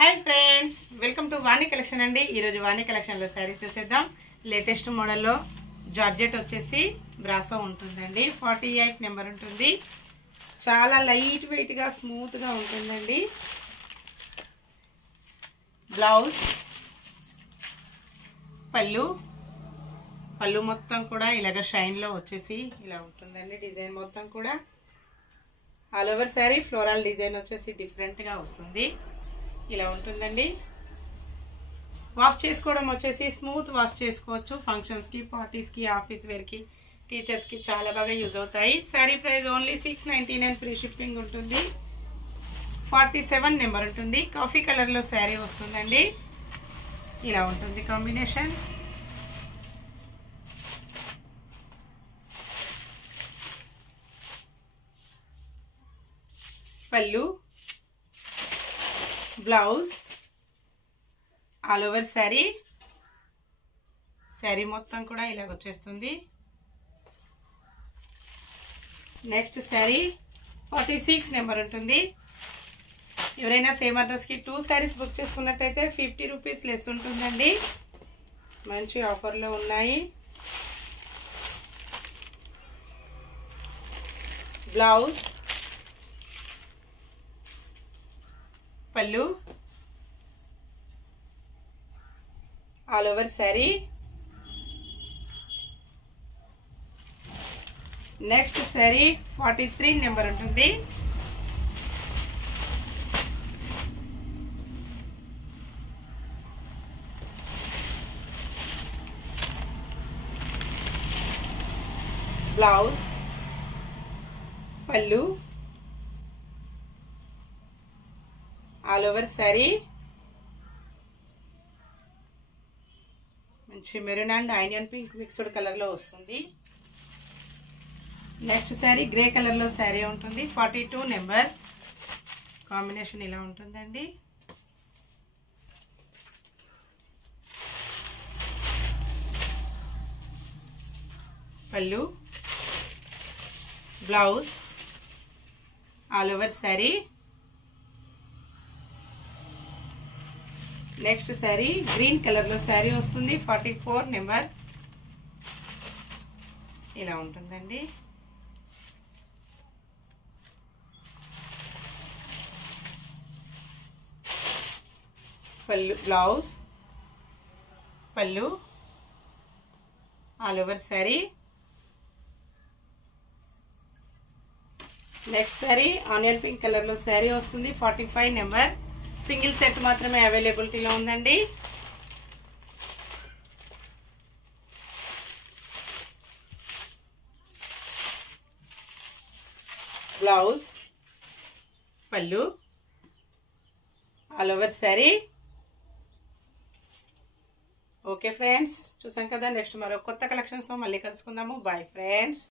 hi friends welcome to Vani collection अंडी Vani collection लो सारी चूसेद्दाम लेटेस्ट मॉडल लो జార్జెట్ వచ్చేసి బ్రాసో ఉంటుందండి 48 నెంబర్ ఉంటుంది చాలా లైట్ వెయిట్ గా స్మూత్ గా ఉంటుందండి బ్లౌజ్ పల్లు మొత్తం కూడా ఇలాగ షైన్ లో వచ్చేసి ఇలా ఉంటుందండి డిజైన్ మొత్తం కూడా all over sorry floral design వచ్చేసి డిఫరెంట్ గా వస్తుంది ఇలా ఉంటుందండి వాష్ చేసుకోవడం వచ్చేసి స్మూత్ వాష్ చేసుకోవచ్చు ఫంక్షన్స్ కి పార్టీస్ కి ఆఫీస్ వేర్ కి టీచర్స్ కి చాలా బాగా యూజ్ అవుతాయి sorry price only 699 free shipping ఉంటుంది 47 నెంబర్ ఉంటుంది కాఫీ కలర్ లో సారీ వస్తుందండి ఇలా ఉంటుంది కాంబినేషన్ పల్లు బ్లౌజ్ ఆల్ ఓవర్ సారీ మొత్తం కూడా ఇలా వచ్చేస్తుంది నెక్స్ట్ సారీ 46 నెంబర్ ఉంటుంది ఎవరైనా సేమ్ అడ్రస్ కి 2 సారీస్ బుక్ చేసుకున్నట్లయితే 50 రూపాయస్ లెస్ ఉంటుందండి మంచి ఆఫర్ లో ఉన్నాయి బ్లౌజ్ పల్లు all over sorry next sorry 43 number ఉంటుంది బ్లౌజ్ పల్లు ఆల్ ఓవర్ సారీ మంచి maroon and onion pink mixed colour లో వస్తుంది నెక్స్ట్ సారీ గ్రే కలర్ లో సారీ ఉంటుంది 42 నెంబర్ కాంబినేషన్ ఇలా ఉంటుందండి పల్లు blouse all over sorry next sorry green colour లో సారీ వస్తుంది 44 నెంబర్ ఇలా ఉంటుందండి పల్లు బ్లౌజ్ పల్లు all over sorry next sorry onion pink colour లో సారీ వస్తుంది 45 నెంబర్ సింగిల్ సెట్ మాత్రమే అవైలబిలిటీలో ఉందండి బ్లౌజ్ పల్లు all over sorry okay friends చూసాం కదా నెక్స్ట్ మరో కొత్త కలెక్షన్స్ తో మళ్ళీ కలుసుకుందాము బై ఫ్రెండ్స్